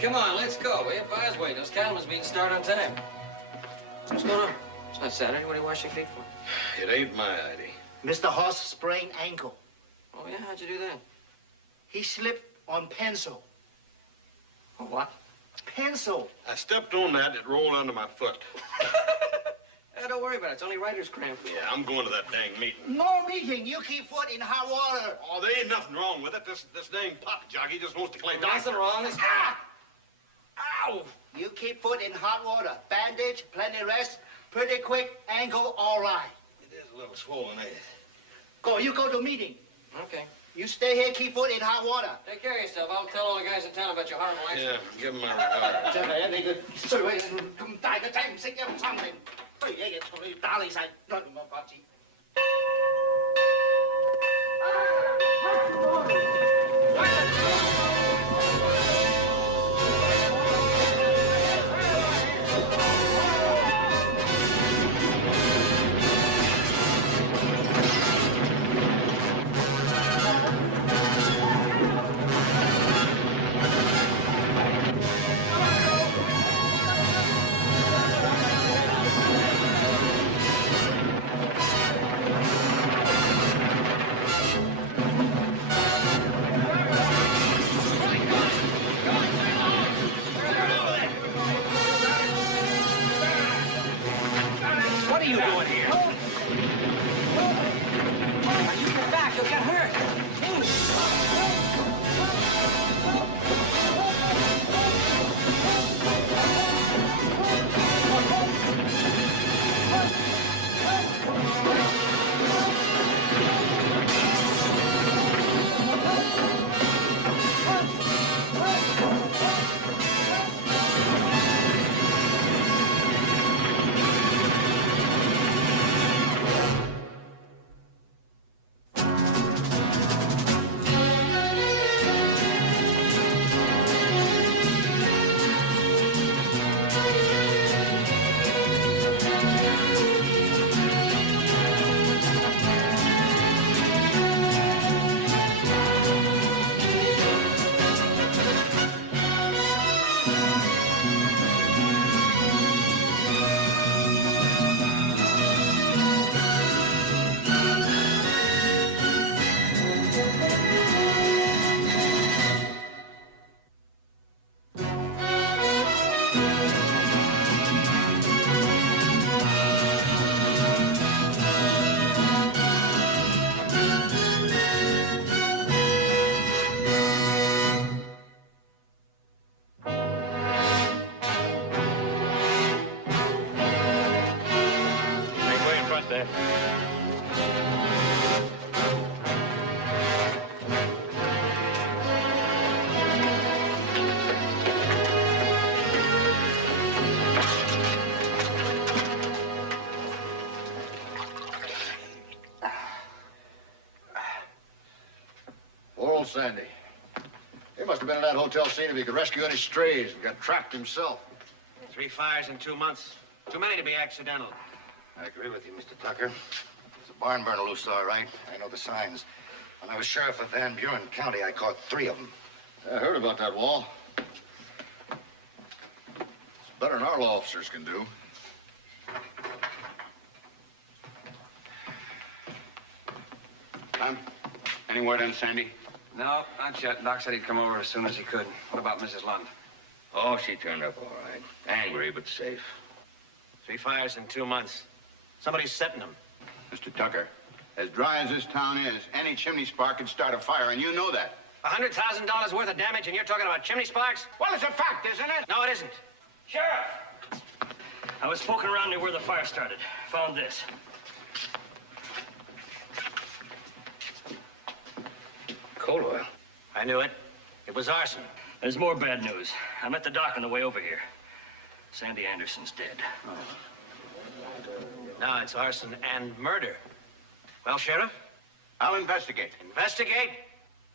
come on, let's go. We have buyers waiting. Those cattlemen's meeting start on time. What's going on? It's not Saturday. What do you wash your feet for? It ain't my idea. Mr. Hoss sprained ankle. Oh, yeah? How'd you do that? He slipped on pencil. Oh, what? Pencil. I stepped on that, it rolled under my foot. Don't worry about it. It's only writer's cramp. Yeah, I'm going to that dang meeting. No meeting. You keep foot in hot water. Oh, there ain't nothing wrong with it. This dang pop jockey just wants to play doctor. Nothing wrong. This Ow! You keep foot in hot water. Bandage, plenty rest, pretty quick, ankle all right. It is a little swollen, ain't it? Go, you go to meeting. Okay. You stay here, keep foot in hot water. Take care of yourself. I'll tell all the guys in town about your horrible accident. Yeah, give him my regards. 真係啊！你個衰鬼咁大個仔唔識音生命，堆嘢嘢同你打你晒，亂我發展。Sandy. He must have been in that hotel scene if he could rescue any strays and got trapped himself. 3 fires in 2 months. Too many to be accidental. I agree with you, Mr. Tucker. There's a barn burner loose, all right. I know the signs. When I was sheriff of Van Buren County, I caught 3 of them. I heard about that, Wall. It's better than our law officers can do. Tom, any word on Sandy? No, not yet. Doc said he'd come over as soon as he could. What about Mrs. Lund? Oh, she turned up all right. Angry, but safe. 3 fires in 2 months. Somebody's setting them. Mr. Tucker, as dry as this town is, any chimney spark could start a fire, and you know that. $100,000 worth of damage, and you're talking about chimney sparks? Well, it's a fact, isn't it? No, it isn't. Sheriff! I was poking around near where the fire started. Found this. Coal oil. I knew it. It was arson. There's more bad news. I'm at the dock on the way over here. Sandy Anderson's dead. Now it's arson and murder. Well, Sheriff? I'll investigate. Investigate?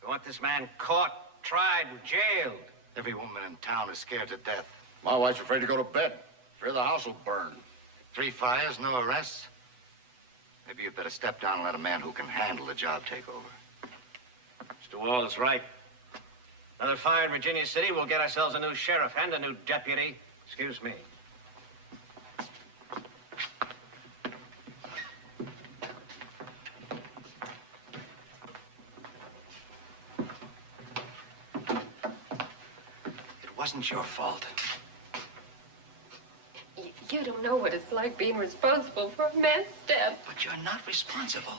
We want this man caught, tried, and jailed. Every woman in town is scared to death. My wife's afraid to go to bed. Afraid the house will burn. 3 fires, no arrests? Maybe you'd better step down and let a man who can handle the job take over. Mr. Wall is right. Another fire in Virginia City, we'll get ourselves a new sheriff and a new deputy. Excuse me. It wasn't your fault. You don't know what it's like being responsible for a man's death. But you're not responsible.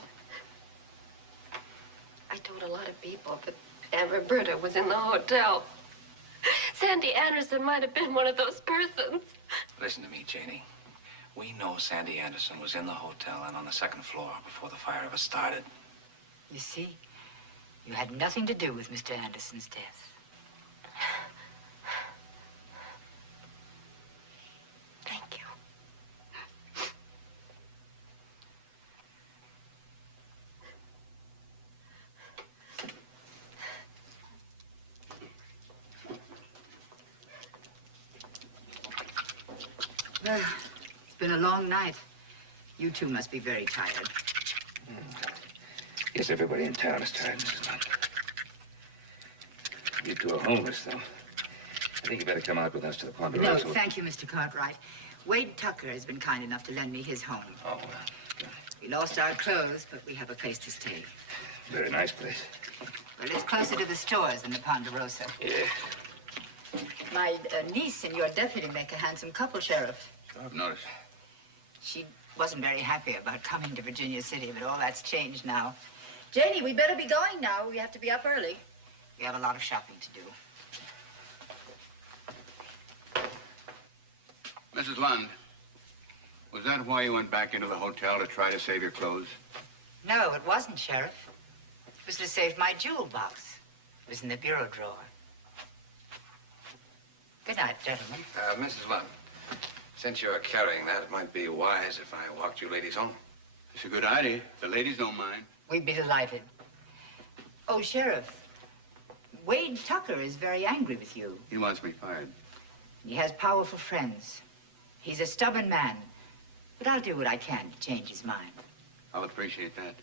I told a lot of people, but Aunt Roberta was in the hotel. Sandy Anderson might have been one of those persons. Listen to me, Janie. We know Sandy Anderson was in the hotel and on the second floor before the fire ever started. You see, you had nothing to do with Mr. Anderson's death. Thank you. Well, it's been a long night. You two must be very tired. Yes, everybody in town is tired, Mrs. Lund. You two are homeless, though. I think you better come out with us to the Ponderosa. No, thank you, Mr. Cartwright. Wade Tucker has been kind enough to lend me his home. Oh, well. We lost our clothes, but we have a place to stay. Very nice place. Well, it's closer to the stores than the Ponderosa. Yeah. My niece and your deputy make a handsome couple, Sheriff. I've noticed. She wasn't very happy about coming to Virginia City, but all that's changed now. Janie, we better be going now. We have to be up early. We have a lot of shopping to do. Mrs. Lund, was that why you went back into the hotel to try to save your clothes? No, it wasn't, Sheriff. It was to save my jewel box. It was in the bureau drawer. Good night, gentlemen. Mrs. Lund, since you're carrying that, it might be wise if I walked you ladies home. It's a good idea. The ladies don't mind. We'd be delighted. Oh, Sheriff, Wade Tucker is very angry with you. He wants me fired. He has powerful friends. He's a stubborn man, but I'll do what I can to change his mind. I'll appreciate that.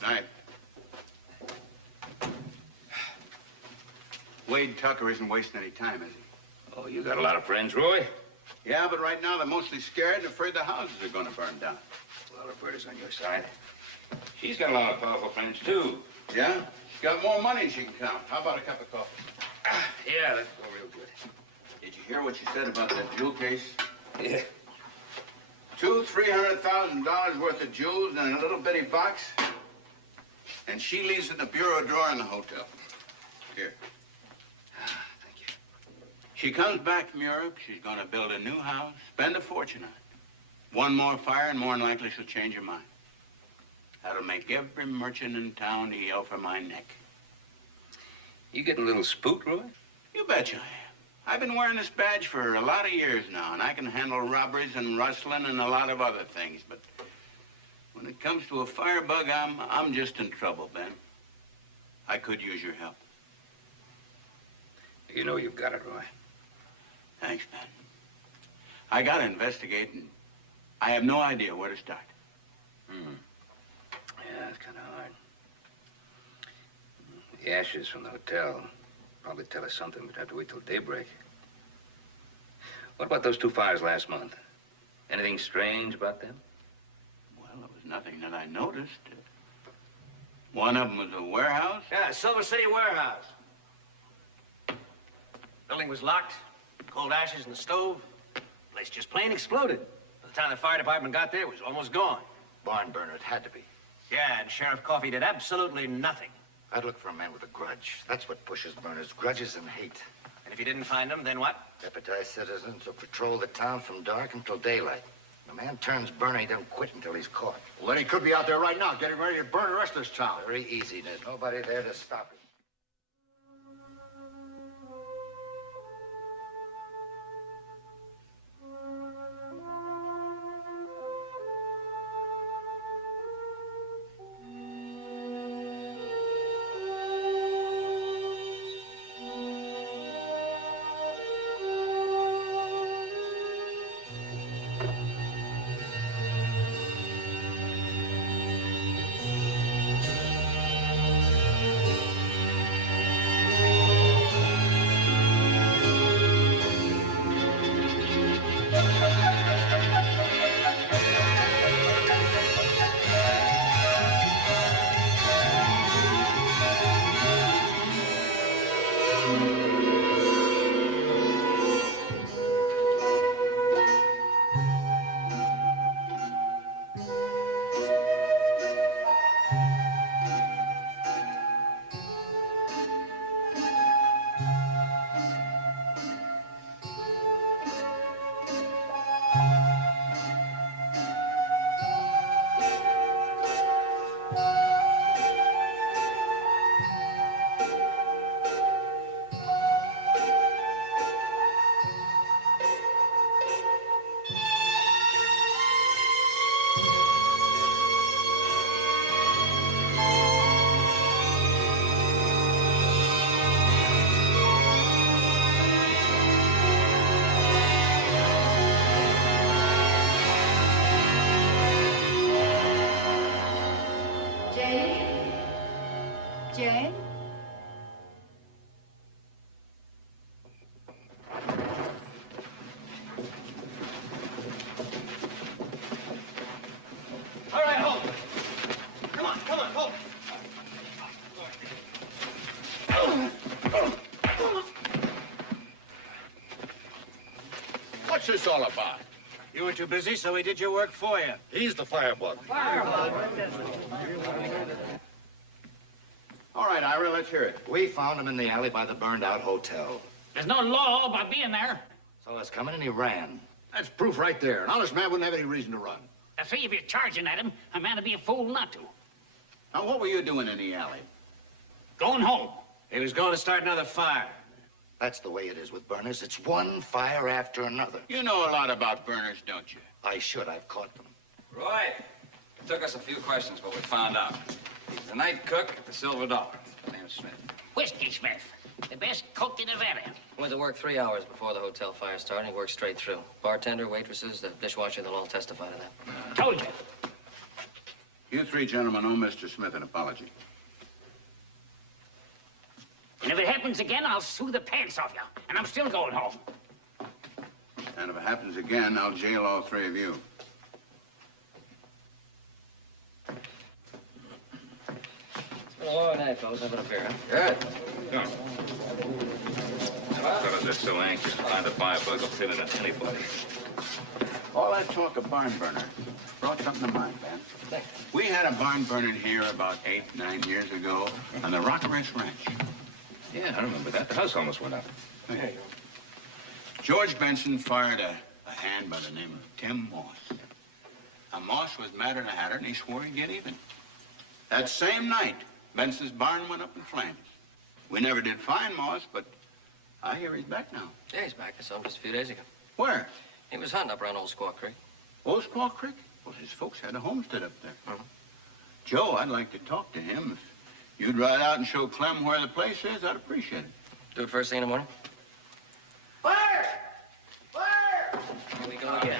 Night. Wade Tucker isn't wasting any time, is he? Oh, you got a lot of friends, Roy? Yeah, but right now they're mostly scared and afraid the houses are going to burn down. Well, Roberta's on your side. She's got a lot of powerful friends, too. Yeah? She's got more money than she can count. How about a cup of coffee? Yeah, that'd go real good. Did you hear what she said about that jewel case? Yeah. $300,000 worth of jewels in a little bitty box. And she leaves it in the bureau drawer in the hotel. Here. Thank you. She comes back from Europe. She's going to build a new house, spend a fortune on it. One more fire, and more than likely she'll change her mind. That'll make every merchant in town yell for my neck. You getting a little spooked, Roy? You betcha I am. I've been wearing this badge for a lot of years now, and I can handle robberies and rustling and a lot of other things, but when it comes to a firebug, I'm just in trouble, Ben. I could use your help. You know you've got it, Roy. Thanks, Ben. I gotta investigate, and I have no idea where to start. Yeah, it's kind of hard. The ashes from the hotel probably tell us something. We'd have to wait till daybreak. What about those two fires last month? Anything strange about them? Well, there was nothing that I noticed. One of them was a warehouse. Yeah, Silver City warehouse. Building was locked, cold ashes in the stove. Place just plain exploded. By the time the fire department got there, it was almost gone. Barn burner, it had to be. Yeah, and Sheriff Coffey did absolutely nothing. I'd look for a man with a grudge. That's what pushes burners, grudges and hate. And if you didn't find him, then what? Deputized citizens will patrol the town from dark until daylight. When a man turns burner, he doesn't quit until he's caught. Well, then he could be out there right now, getting ready to burn the rest of this town. Very easy. There's nobody there to stop him. What's this all about? You were too busy, so we did your work for you. He's the firebug. All right, Ira, let's hear it. We found him in the alley by the burned-out hotel. There's no law about being there. Saw us coming and he ran. That's proof right there. An honest man wouldn't have any reason to run. I see if you're charging at him, a man would be a fool not to. Now, what were you doing in the alley? Going home. He was going to start another fire. That's the way it is with burners. It's one fire after another. You know a lot about burners, don't you? I should. I've caught them. Roy, it took us a few questions, but we found out. He's the night cook at the Silver Dollar. His name's Smith. Whiskey Smith, the best cook in Nevada. Went to work 3 hours before the hotel fire started. He worked straight through. Bartender, waitresses, the dishwasher, they'll all testify to that. Told you. You three gentlemen owe Mr. Smith an apology. And if it happens again, I'll sue the pants off you. And I'm still going home. And if it happens again, I'll jail all three of you. It's been a long night, fellas. Have it up here. Good. Come. Fellas are so anxious to find a firebug will fit into anybody. All that talk of barn burner brought something to mind, Ben. We had a barn burner here about 8, 9 years ago on the Rockerest Ranch. Yeah, I remember that. The house almost went up. Hey. George Benson fired a hand by the name of Tim Moss. Now, Moss was madder than a hatter, and he swore he'd get even. That same night, Benson's barn went up in flames. We never did find Moss, but I hear he's back now. Yeah, he's back. I saw him just a few days ago. Where? He was hunting up around Old Squaw Creek. Old Squaw Creek? Well, his folks had a homestead up there. Joe, I'd like to talk to him. If you'd ride out and show Clem where the place is, I'd appreciate it. Do it first thing in the morning. Fire! Fire! Here we go again.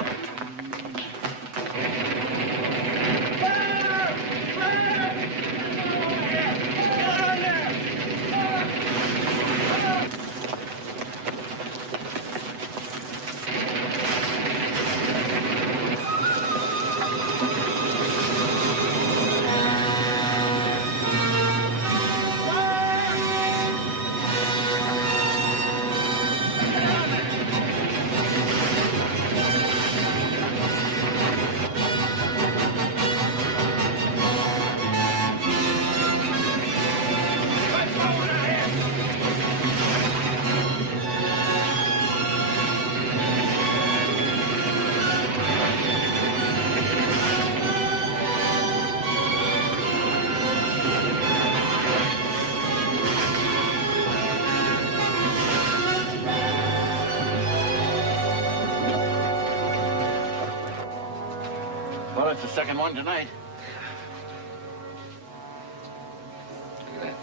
Well, it's the second one tonight. Look at that.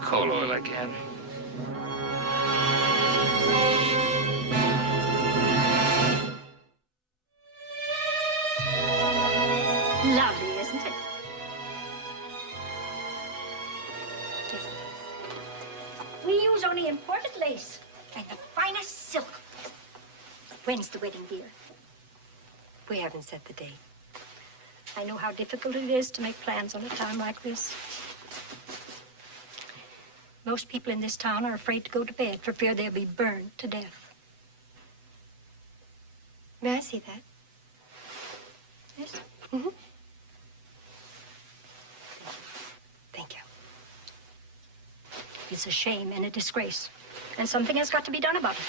Coal oil again. Lovely, isn't it? Yes, it is. We use only imported lace and the finest silk. When's the wedding, dear? We haven't set the date. I know how difficult it is to make plans on a time like this. Most people in this town are afraid to go to bed for fear they'll be burned to death. May I see that? Yes? Mm-hmm. Thank you. It's a shame and a disgrace. And something has got to be done about it.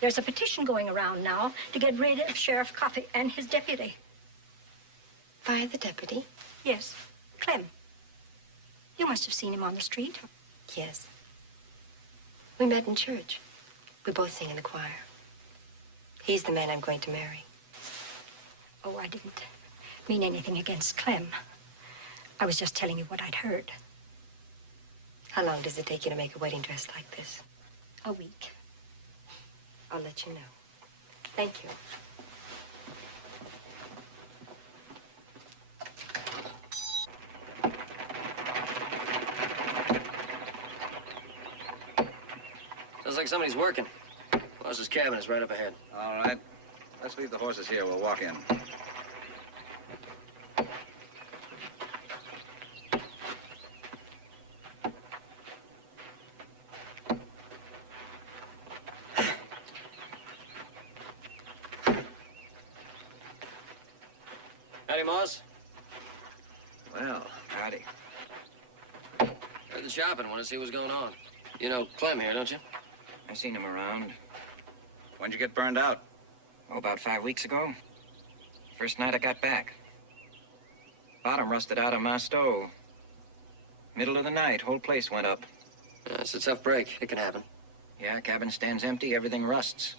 There's a petition going around now to get rid of Sheriff Coffey and his deputy. Fire the deputy? Yes, Clem. You must have seen him on the street. Yes. We met in church. We both sing in the choir. He's the man I'm going to marry. Oh, I didn't mean anything against Clem. I was just telling you what I'd heard. How long does it take you to make a wedding dress like this? A week. I'll let you know. Thank you. Sounds like somebody's working. Boss's cabin is right up ahead. All right. Let's leave the horses here. We'll walk in. Howdy, Moss. Well, howdy. Heard the shopping. Want to see what's going on. You know Clem here, don't you? I seen him around. When'd you get burned out? Oh, about 5 weeks ago. First night I got back. Bottom rusted out of my stove. Middle of the night, whole place went up. It's a tough break. It can happen. Yeah, cabin stands empty, everything rusts.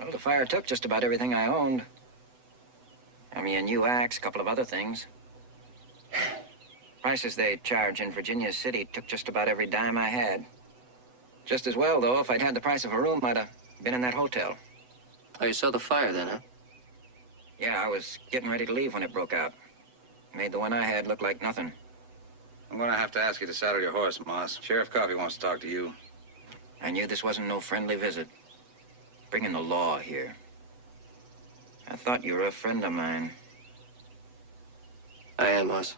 Well, the fire took just about everything I owned. I mean, a new axe, a couple of other things. Prices they charge in Virginia City took just about every dime I had. Just as well, though, if I'd had the price of a room, I'd have been in that hotel. Oh, you saw the fire then, huh? Yeah, I was getting ready to leave when it broke out. Made the one I had look like nothing. I'm gonna have to ask you to saddle your horse, Moss. Sheriff Coffey wants to talk to you. I knew this wasn't no friendly visit. Bringing the law here. I thought you were a friend of mine. I am, Moss.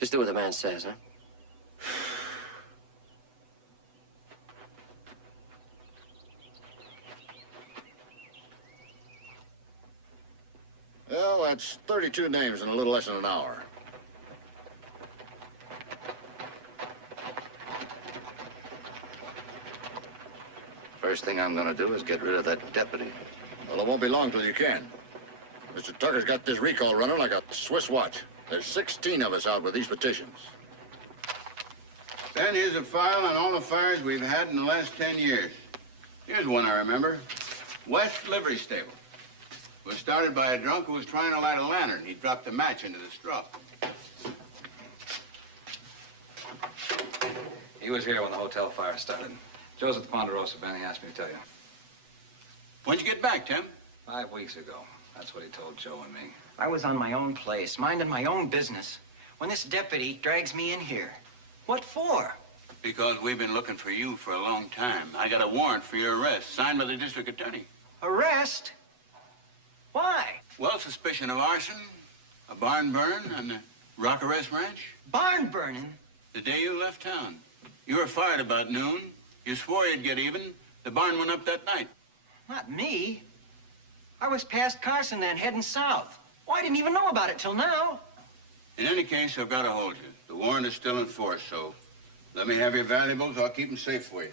Just do what the man says, huh? Well, that's 32 names in a little less than an hour. First thing I'm gonna do is get rid of that deputy. Well, it won't be long till you can. Mr. Tucker's got this recall running like a Swiss watch. There's 16 of us out with these petitions. Then here's a file on all the fires we've had in the last 10 years. Here's one I remember. West Livery Stable. It was started by a drunk who was trying to light a lantern. He dropped a match into the straw. He was here when the hotel fire started. Joseph Ponderosa, Benny asked me to tell you. When'd you get back, Tim? 5 weeks ago. That's what he told Joe and me. I was on my own place, minding my own business, when this deputy drags me in here. What for? Because we've been looking for you for a long time. I got a warrant for your arrest, signed by the district attorney. Arrest? Why? Well, suspicion of arson, a barn burn, and the Rock Arrest Ranch. Barn burning? The day you left town. You were fired about noon. You swore you'd get even. The barn went up that night. Not me. I was past Carson then, heading south. Oh, I didn't even know about it till now. In any case, I've got to hold you. The warrant is still in force, so let me have your valuables. I'll keep them safe for you.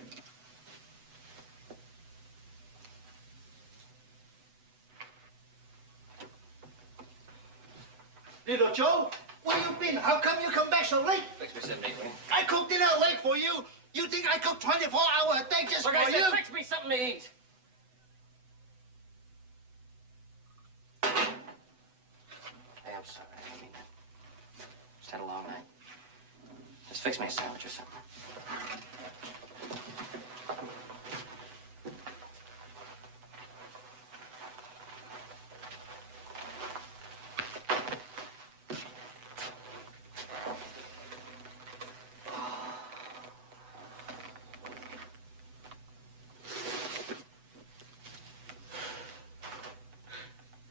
Little Joe, where you been? How come you come back so late? Fix me something, Nick. I cooked dinner late for you. You think I cook 24 hours a day just Look, for I you? said, fix me something to eat. Hey, I'm sorry. I didn't mean that. Just had a long night. Just fix me a sandwich or something.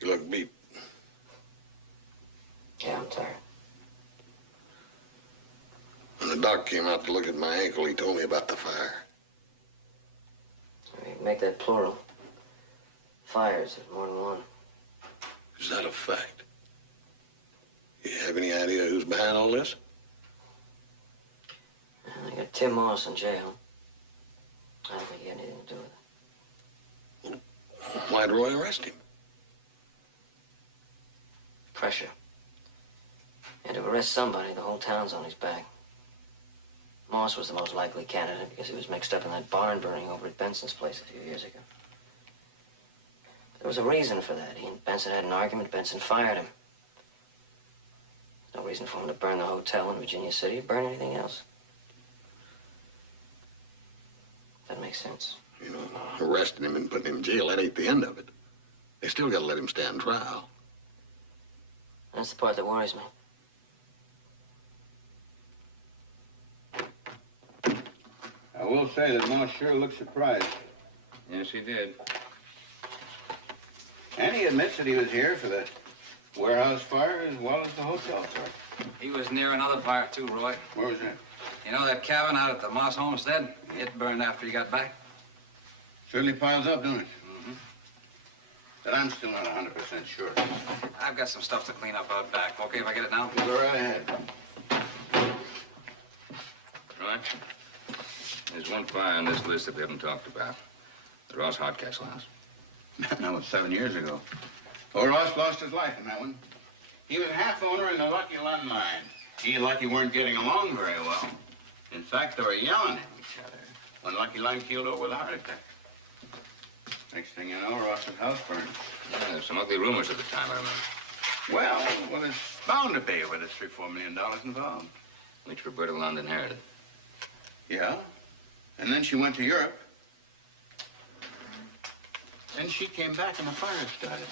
You look beat. Yeah, I'm tired. When the doc came out to look at my ankle, he told me about the fire. I mean, make that plural. Fires, there's more than one. Is that a fact? You have any idea who's behind all this? They got Tim Moss in jail. I don't think he had anything to do with it. Why'd Roy arrest him? Pressure. And to arrest somebody, the whole town's on his back. Moss was the most likely candidate because he was mixed up in that barn burning over at Benson's place a few years ago. But there was a reason for that. He and Benson had an argument. Benson fired him. There's no reason for him to burn the hotel in Virginia City or burn anything else. That makes sense. You know, arresting him and putting him in jail, that ain't the end of it. They still gotta let him stand trial. That's the part that worries me. I will say that Moss sure looked surprised. Yes, he did. And he admits that he was here for the warehouse fire as well as the hotel fire. He was near another fire, too, Roy. Where was that? You know that cabin out at the Moss homestead? It burned after he got back. Certainly piles up, don't it? But I'm still not 100% sure. I've got some stuff to clean up out back. Okay if I get it now? Go right ahead. Right. There's one fire on this list that we haven't talked about. The Ross Hardcastle house. That was 7 years ago. Poor Ross lost his life in that one. He was half owner in the Lucky Lund mine. He and Lucky weren't getting along very well. In fact, they were yelling at each other when Lucky Lund keeled over with a heart attack. Next thing you know, Ross's house burned. Yeah, there's some ugly rumors at the time, I remember. Well, there's bound to be with $3 or $4 million involved. Which Roberta Lund inherited. Yeah. And then she went to Europe. Then she came back and the fire started.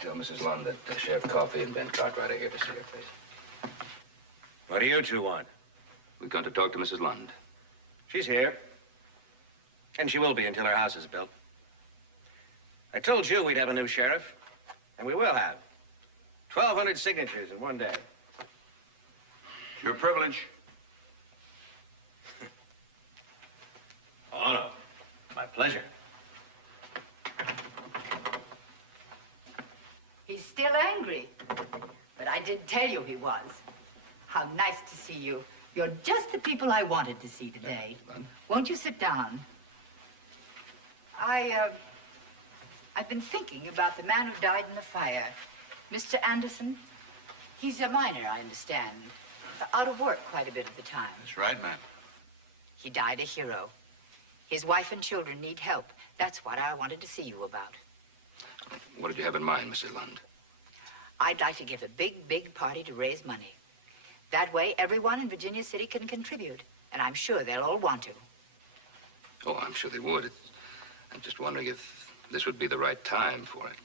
Tell Mrs. Lund that Sheriff Coffey and Ben Cartwright are here to see her, please. What do you two want? We've gone to talk to Mrs. Lund. She's here. And she will be until her house is built. I told you we'd have a new sheriff. And we will have. 1,200 signatures in one day. Your privilege. Oh, no. My pleasure. He's still angry. But I did tell you he was. How nice to see you. You're just the people I wanted to see today. Won't you sit down? I've been thinking about the man who died in the fire. Mr. Anderson. He's a miner, I understand. Out of work quite a bit of the time. That's right, ma'am. He died a hero. His wife and children need help. That's what I wanted to see you about. What did you have in mind, Mrs. Lund? I'd like to give a big, big party to raise money. That way, everyone in Virginia City can contribute. And I'm sure they'll all want to. Oh, I'm sure they would. I'm just wondering if this would be the right time for it.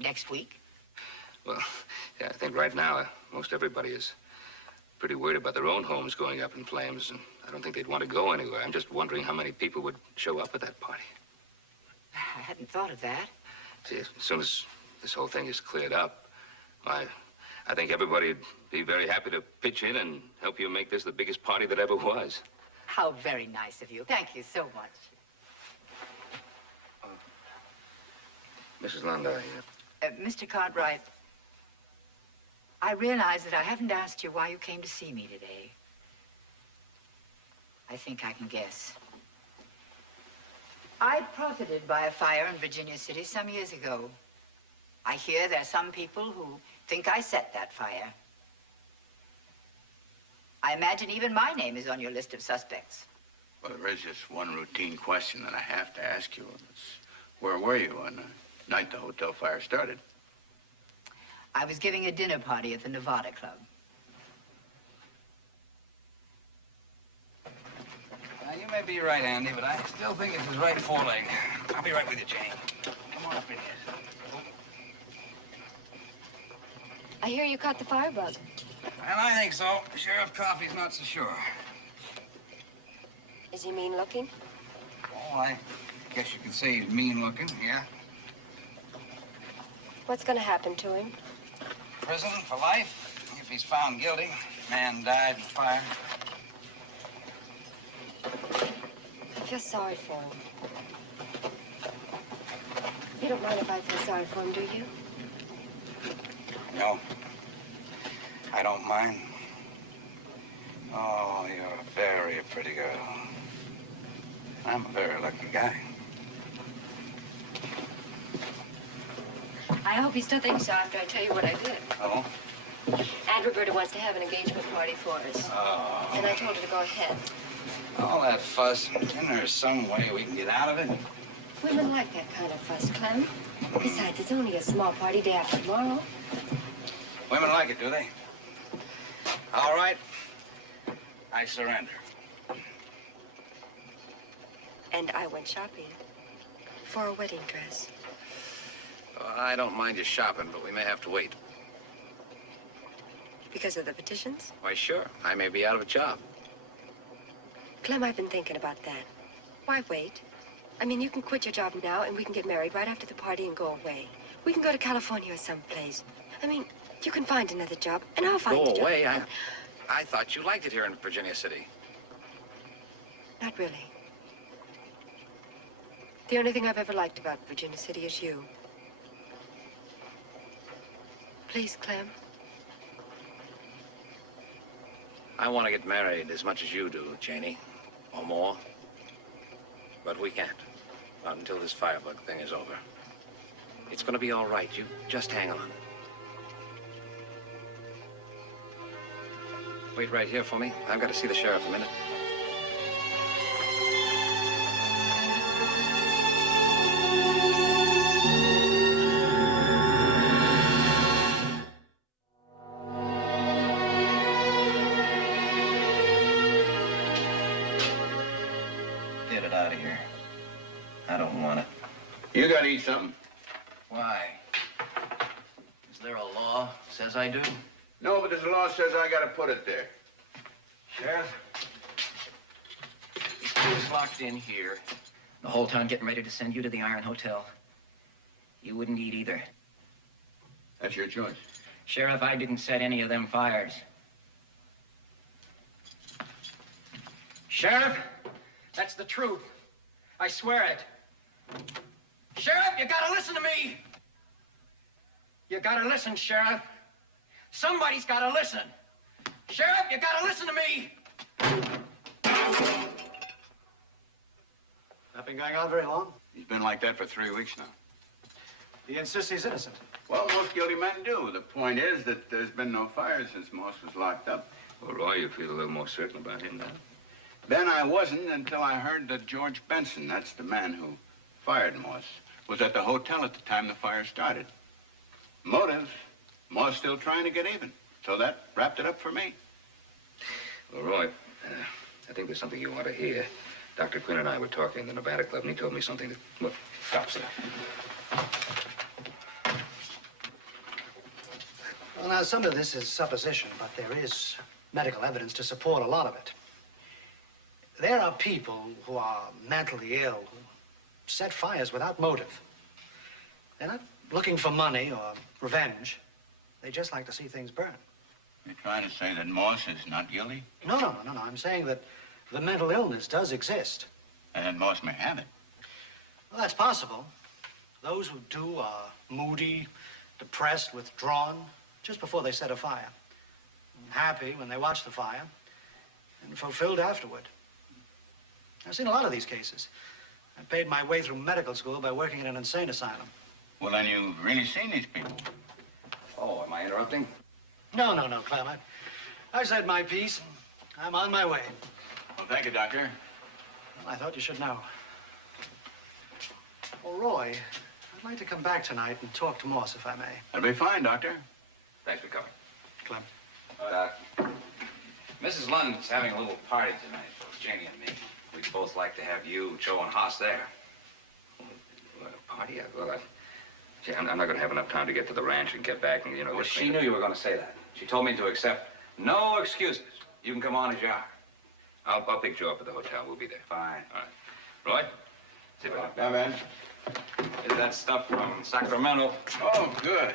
Next week? Well, yeah, I think right now, most everybody is pretty worried about their own homes going up in flames, and I don't think they'd want to go anywhere. I'm just wondering how many people would show up at that party. I hadn't thought of that. See, as soon as this whole thing is cleared up, I think everybody would be very happy to pitch in and help you make this the biggest party that ever was. How very nice of you. Thank you so much. Mrs. Lund, Mr. Cartwright, I realize that I haven't asked you why you came to see me today. I think I can guess. I profited by a fire in Virginia City some years ago. I hear there are some people who think I set that fire. I imagine even my name is on your list of suspects. Well, there is just one routine question that I have to ask you. It's, where were you on the night the hotel fire started? I was giving a dinner party at the Nevada Club. Now, you may be right, Andy, but I still think it's his right foreleg. I'll be right with you, Jane. Come on up in here. I hear you caught the firebug. Well, I think so. Sheriff Coffey's not so sure. Is he mean looking? Oh, I guess you could say he's mean looking, yeah. What's going to happen to him? Prison for life, if he's found guilty. Man died in fire. I feel sorry for him. You don't mind if I feel sorry for him, do you? No, I don't mind. Oh, you're a very pretty girl. I'm a very lucky guy. I hope you still think so after I tell you what I did. Oh? Aunt Roberta wants to have an engagement party for us. Oh. And I told her to go ahead. All that fuss, isn't there some way we can get out of it? Women like that kind of fuss, Clem. Besides, it's only a small party day after tomorrow. Women like it, do they? All right. I surrender. And I went shopping for a wedding dress. I don't mind you shopping, but we may have to wait. Because of the petitions? Why, sure. I may be out of a job. Clem, I've been thinking about that. Why wait? I mean, you can quit your job now and we can get married right after the party and go away. We can go to California or someplace. I mean, you can find another job and I'll find a job. Go away? I thought you liked it here in Virginia City. Not really. The only thing I've ever liked about Virginia City is you. Please, Clem. I want to get married as much as you do, Janie, or more. But we can't. Not until this firebug thing is over. It's gonna be all right. You just hang on. Wait right here for me. I've got to see the sheriff a minute. Get it out of here. I don't want it. You gotta eat something. Why? Is there a law that says I do? No, but this law says I gotta put it there. Sheriff? If you was locked in here, The whole town getting ready to send you to the Iron Hotel. You wouldn't eat either. That's your choice. Sheriff, I didn't set any of them fires. Sheriff, that's the truth. I swear it. Sheriff, you gotta listen to me. You gotta listen, Sheriff. Somebody's gotta listen. Sheriff, you gotta listen to me. Not been going on very long? He's been like that for 3 weeks now. He insists he's innocent. Well, most guilty men do. The point is that there's been no fire since Moss was locked up. Well, Roy, you feel a little more certain about him now? Then I wasn't until I heard that George Benson, that's the man who fired Moss, was at the hotel at the time the fire started. Motive, Moss still trying to get even. So that wrapped it up for me. Well, Roy, I think there's something you want to hear. Dr. Quinn and I were talking in the Nevada Club, and he told me something that... Well, stop, sir. Well, now, some of this is supposition, but there is medical evidence to support a lot of it. There are people who are mentally ill who set fires without motive. They're not looking for money or revenge. They just like to see things burn. You're trying to say that Moss is not guilty? No. I'm saying that the mental illness does exist. And that Moss may have it. Well, that's possible. Those who do are moody, depressed, withdrawn, just before they set a fire. Happy when they watch the fire, and fulfilled afterward. I've seen a lot of these cases. I paid my way through medical school by working in an insane asylum. Well, then you've really seen these people. Oh, am I interrupting? No, Clem. I said my piece, and I'm on my way. Well, thank you, Doctor. Well, I thought you should know. Well, Roy, I'd like to come back tonight and talk to Moss, if I may. That'll be fine, Doctor. Thanks for coming. Clem. Mrs. Lund's having a little party tonight for Janie and me. We'd both like to have you, Joe, and Haas there. What, a party? Gee, I'm not going to have enough time to get to the ranch and get back and, you know... Well, just she knew you were going to say that. She told me to accept no excuses. You can come on as you are. I'll pick Joe up at the hotel. We'll be there. Fine. All right. Roy? See you later. Bye, man. Is that stuff from Sacramento? Oh, good.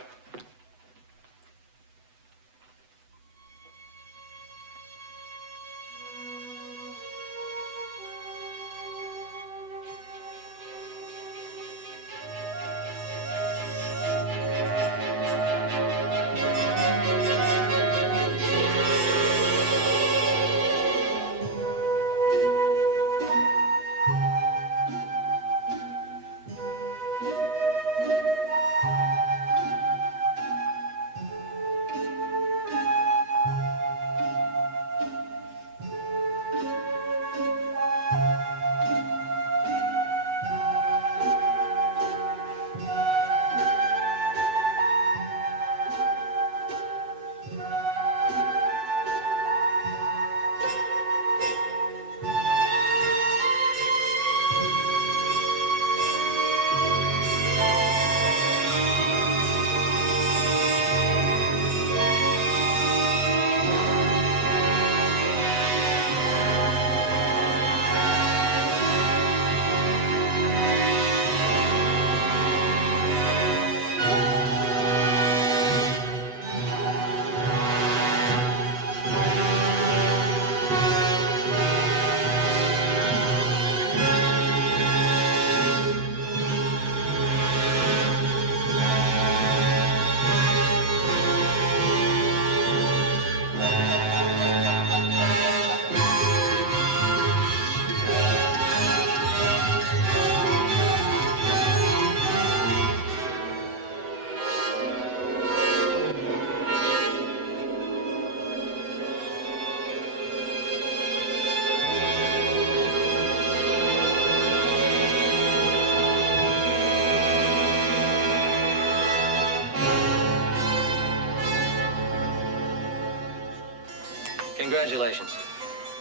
Congratulations.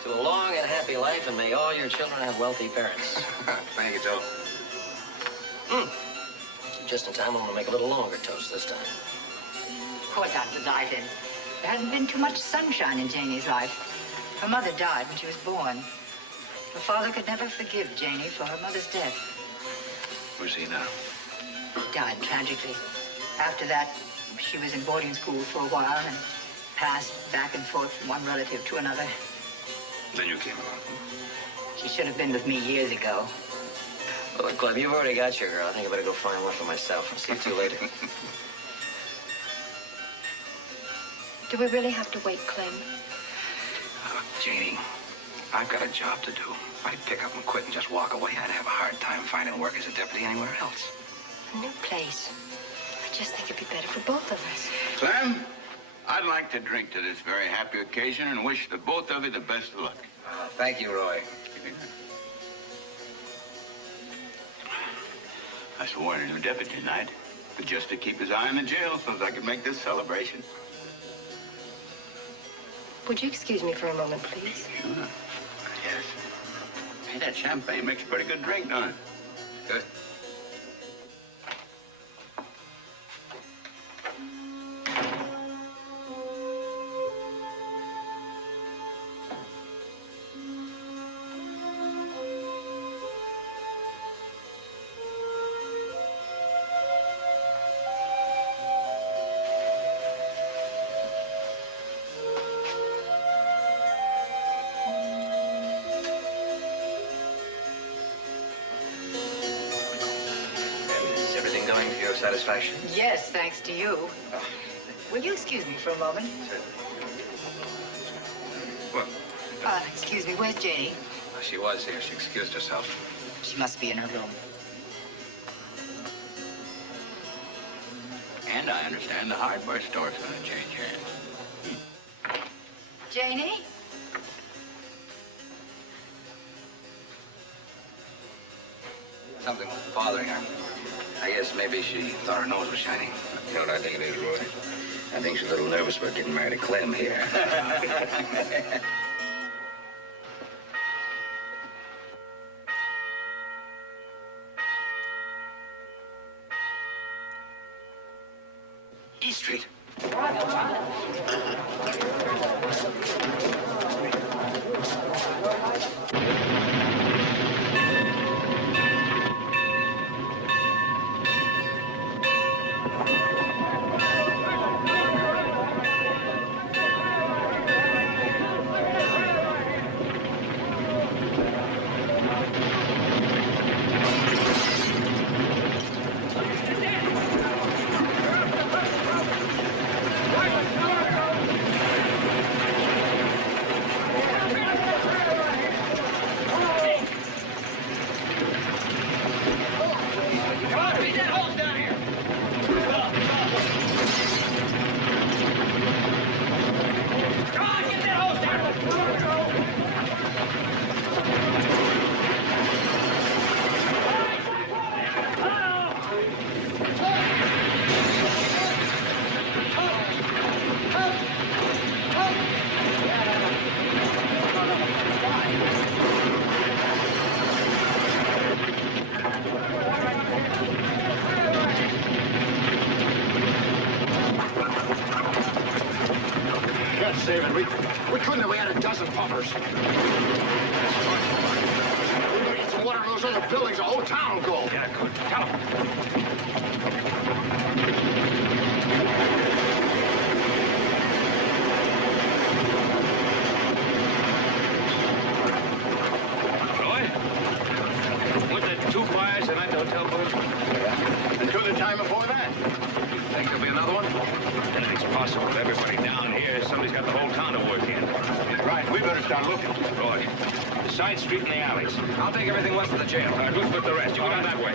To a long and happy life, and may all your children have wealthy parents. Thank you, Joe. Just in time, I'm gonna make a little longer toast this time. Of course, that's what I did. There hasn't been too much sunshine in Janie's life. Her mother died when she was born. Her father could never forgive Janie for her mother's death. Where's he now? He died tragically. After that, she was in boarding school for a while and passed back and forth from one relative to another. Then you came along. She should have been with me years ago. Well, look, Clem, you've already got your girl. I think I better go find one for myself. I'll see you later. Do we really have to wait, Clem? Look, Janie, I've got a job to do. If I'd pick up and quit and just walk away, I'd have a hard time finding work as a deputy anywhere else. A new place. I just think it'd be better for both of us. Clem, I'd like to drink to this very happy occasion and wish the both of you the best of luck. Thank you, Roy. I swore a new deputy tonight, but just to keep his eye on the jail so as I could make this celebration. Would you excuse me for a moment, please? Sure. Yes. Hey, that champagne makes a pretty good drink, don't it? Good. Satisfaction? Yes, thanks to you. Will you excuse me for a moment? What? Excuse me, where's Janie? She was here. She excused herself. She must be in her room. And I understand the hardware store's going to change hands. Janie? Something was bothering her. I guess maybe she thought her nose was shining. You know what I think it is, Roy? I think she's a little nervous about getting married to Clem here. East Street. Save it. We couldn't have. We had a dozen pumpers. We're going to get some water in those other buildings. The whole town will go. Yeah, good. Tell them. Roy? Weren't there 2 fires tonight at the hotel, boys? And 2 the time before that. Think there'll be another one? Anything's possible with everybody down here. Somebody's got the whole town to work in. Right, we better start looking. Roy, the side street and the alleys. I'll take everything west of the jail. All right, we'll split the rest. You go down that way.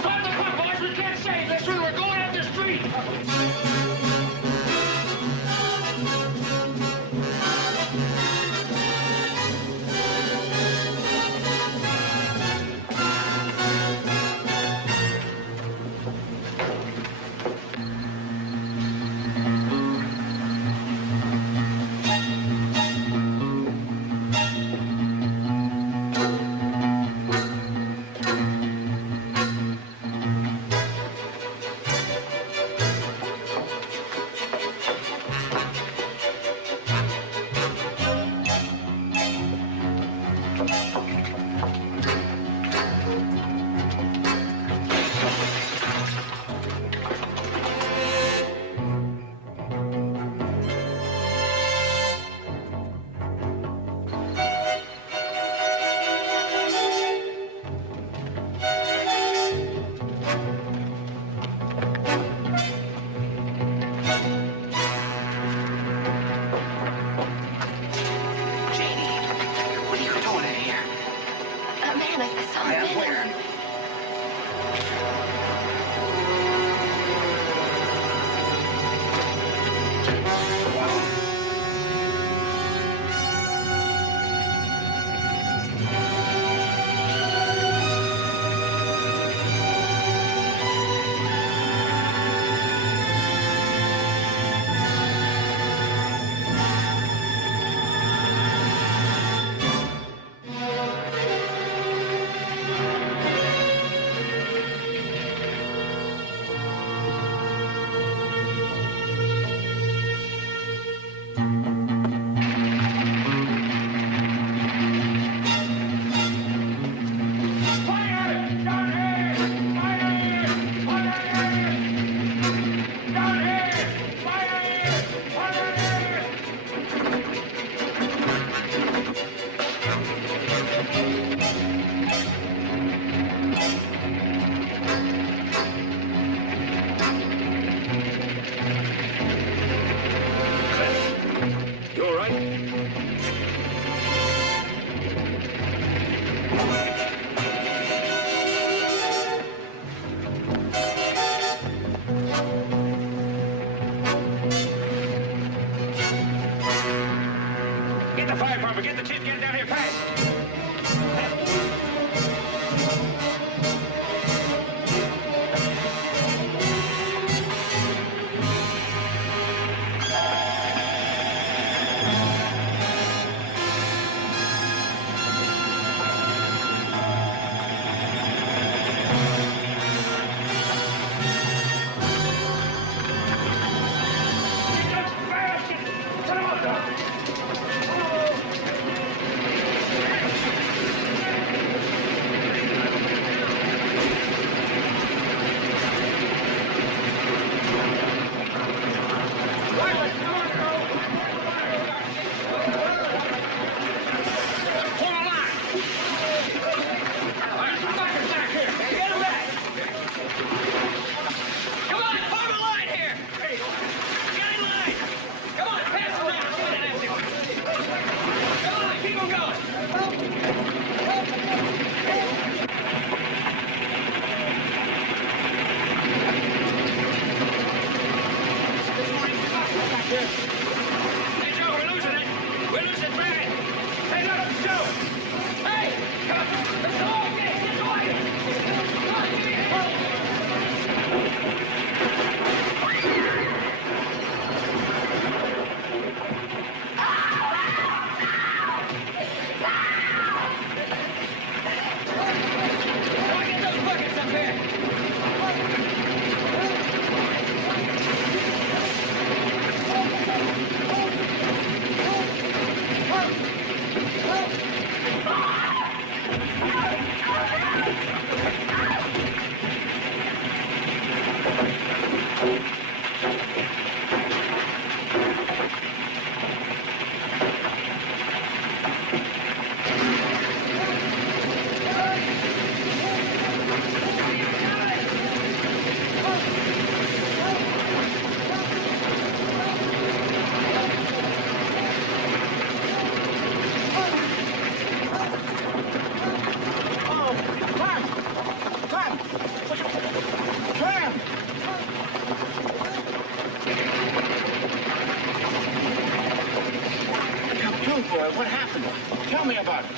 Start the car, boys! We can't save this one! We're going up the street! last night. I saw him. Yeah, where? You all right? Get the fire department. Get the chief. Get it down here fast. Hey, Joe, we're losing it. We're losing bad. Hey, look, Joe. Hey, come on. Let's go. Get away. Come on, give me a hand. Come on, get those buckets up here. What happened? Tell me about it.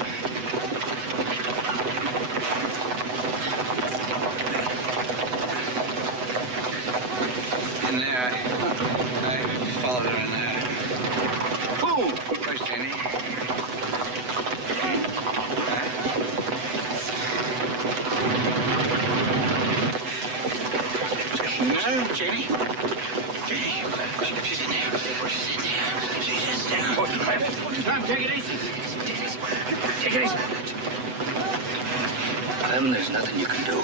In there. I followed her in there. Who? Where's Jenny? No, Jenny. Jenny. She's in there. She's in there. She's in there. Tom, take it easy. Take it easy. Clem, there's nothing you can do.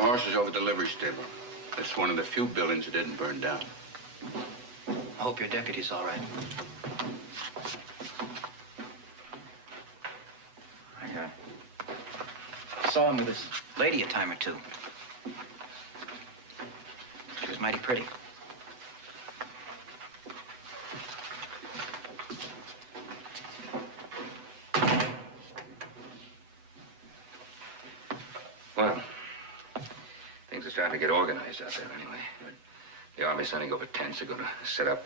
Your horse is over at the livery stable. That's one of the few buildings that didn't burn down. I hope your deputy's all right. I saw him with this lady a time or two. She was mighty pretty. Well, things are starting to get organized out there anyway. The Army's sending over tents. They're going to set up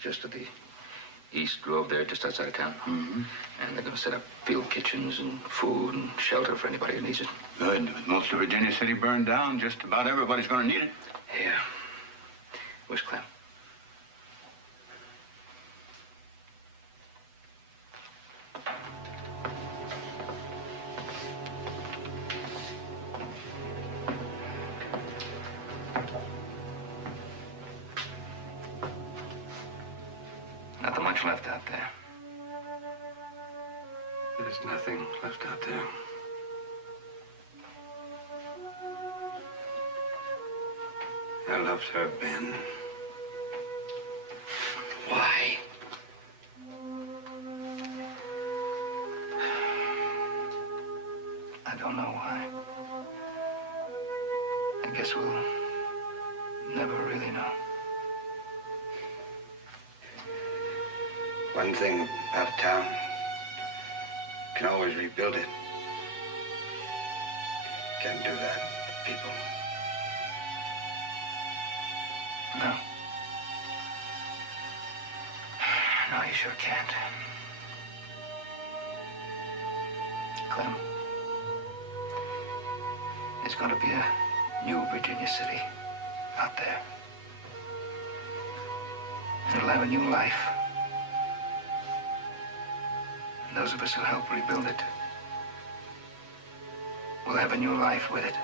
just at the East Grove there, just outside of town. Mm-hmm. And they're going to set up field kitchens and food and shelter for anybody who needs it. Good. With most of Virginia City burned down, just about everybody's going to need it. Yeah. Where's Clem? Nothing much left out there. There's nothing left out there. I loved her, Ben. Why? I don't know why. I guess we'll never really know. One thing about a town, you can always rebuild it. Can't do that with people. No. No, you sure can't. Clem, there's going to be a new Virginia City out there. It'll have a new life. And those of us who help rebuild it will have a new life with it.